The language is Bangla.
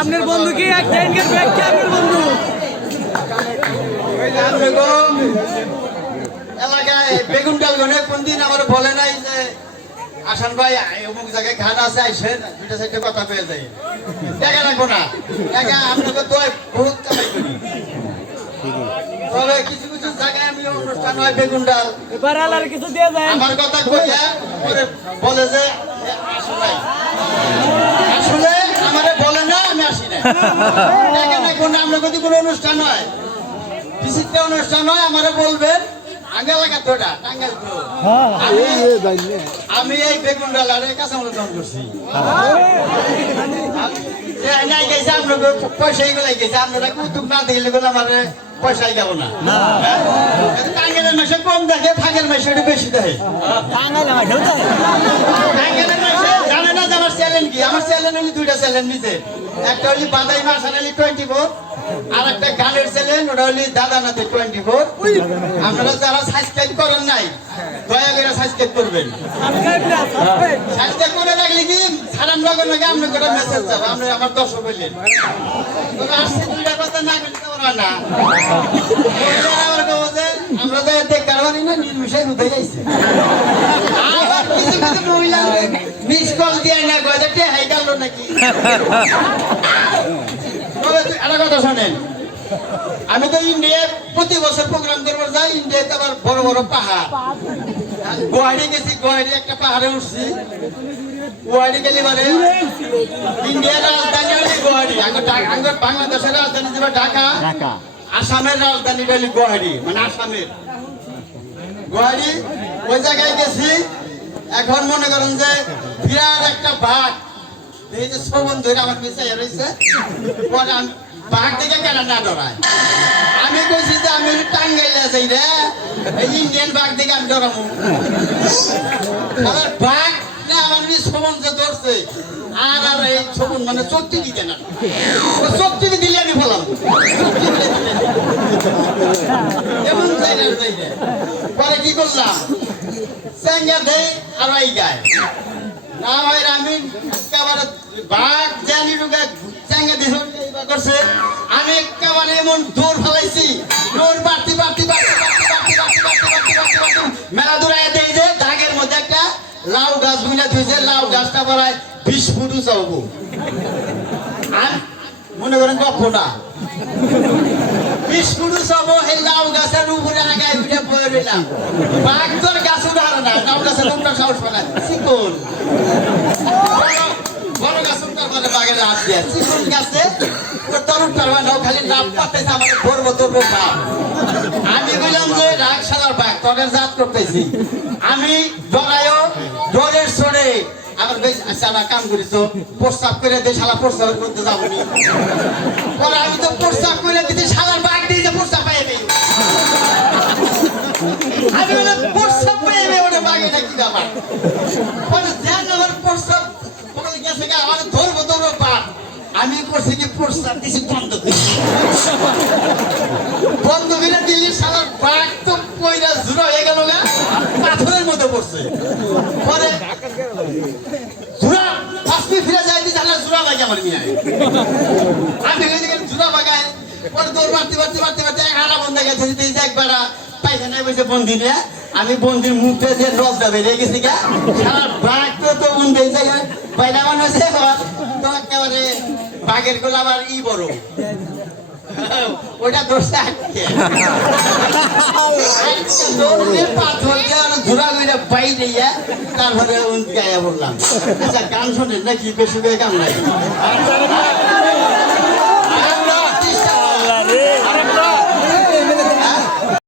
আপনার বন্ধু কি? এক ট্রেনকে ব্যক্তি আপনার বন্ধু? এলাকায় বেগুন ডাল গনে কোনদিন আমার বলে নাই যে আসান ভাই অমুক জায়গায় খান আছে আইসেন দুইটা চারটে কথা পেয়ে যায় টাকা রাখব না। টাকা আপনাকে তো বহুত কামাই করি তবে কিছু কিছু জায়গায় আমি অনুষ্ঠান হয় বেগুন ডাল। এবার আলার কিছু দিয়ে যায়। আমার কথা কইয়া বলে যে আসো নাই। কোনো আমরা যদি কোনো অনুষ্ঠান হয় বিচিত্র অনুষ্ঠান হয় আমারে বলবেন আমি আমি এই বেগুন ডালারে কাঁচামরিচ দন করছি এ, নাই গেছে আপনারা কৌতুক না দিলে আমার পয়সাই যাব না। হ্যাঁ? মাসে কম দেখে ফাঁকের মাসে বেশি দেখে। টাঙ্গালের মাসে জানে না যে আমার চ্যালেঞ্জ আমার হলি দুইটা চ্যালেঞ্জ নিচে একটা হলি বাদাই মাস আনালি টোয়েন্টি ফোর আর একটা গানের চ্যালেঞ্জ, ওটা হলি দাদা নাতে টোয়েন্টি ফোর আপনারা যারা সাবস্ক্রাইব করেন নাই, দয়া করে সাবস্ক্রাইব করবেন। সাবস্ক্রাইব করে কি? করে মেসেজ আমার আসছে দুইটা কথা না তো না। আমরা তো দেখার পারি না নির্বিষয় উঠে যাইছে আবার কিছু কিছু মহিলা মিস কল দিয়ে নাকি? একটা কথা শোনেন। আমি তো ইন্ডিয়ায় প্রতি বছর প্রোগ্রাম করব যাই ইন্ডিয়াতে আবার বড় বড় পাহাড়। গুয়াহাটি গেছি গুয়াহাটি একটা পাহাড়ে উঠছি। গুয়াহাটি গেলে মানে ইন্ডিয়ার রাজধানী হচ্ছে গুয়াহাটি। আঙ্গুর বাংলাদেশের রাজধানী যেটা ঢাকা। আসামের রাজধানী হলি গুয়াহাটি মানে আসামের। গুয়াহাটি ওই জায়গায় গেছি। এখন মনে করেন যে বিরাট একটা বাঘ। এই যে শ্রবণ ধরে আমার পিছিয়ে রয়েছে বাঘ দেখে কেন না ডরায় আমি কইছি যে আমি টাঙ্গাইলে আছি রে। এই ইন্ডিয়ান বাঘ দেখে আমি ডরাবো বাঘ না আমার শ্রবণ যে ধরছে, আর আর এই শ্রবণ মানে চোখটি দিতে না। ও দিলে আমি বললাম। এমন যাই না যাই। পরে কি করলাম? সেঙ্গা দেই আর এই গায়। না বাঘ জানি রুগা সেঙ্গা দিছ করছে। আমি একেবারে এমন দৌড় ফেলাইছি। দৌড় বাড়তি বাড়তি বাড়তি বাড়তি বাড়তি বাড়তি বাড়তি বাড়তি বাড়তি মেলা দূরায় দেই যে, দাগের মধ্যে একটা লাউ গাছ বুইনা ধুইছে, লাউ গাছটা বাড়ায় বিশ ফুট উঁচা হব। মনে করেন গপ্প না বিস্কুট সব এই লাউ গাছের উপরে আগায় উঠে পড়ে রইলাম। বাঘ তোর গাছ উঠার না, লাউ গাছের উপরে সাহস পালা চিকন বড়- বড় গাছ লাগে লাভ দিয়ে। তরুণ পারবা নাও খালি নাম পাতেছে আমার করব তবু আমি বললাম যে, রাগ সাদার বাঘ তবে জাত করতেছি। আমি ডগায়ও ডোরের সরে প্রস্তাব করে দে, শালা প্রস্তাব করতে যাব আমি তো প্রস্তাব করে দিতে শালার বাঘ দিয়ে প্রস্তাব পাই আমি প্রস্তাব পাই আমি আমি করছি কি প্রস্তাব দিছি, বন্ধ দিছি বন্ধ করে দিলি শালার বাঘ তো কইরা জুড়ো হয়ে গেল গা পাথরের মধ্যে পড়ছে। পরে আমি জুড়া বাগায় পরে দৌড় মারতে মারতে বন্দির মুখে যে রসটা বেরিয়ে গেছি গা বাঘ তো তো উন্ডে বাইরে বাঘের গোলা আবার ই বড়। ওটা বাইরে তারপরে উনকে বললাম। আচ্ছা গান শোনেন নাকি? বেশি করে গান নাই।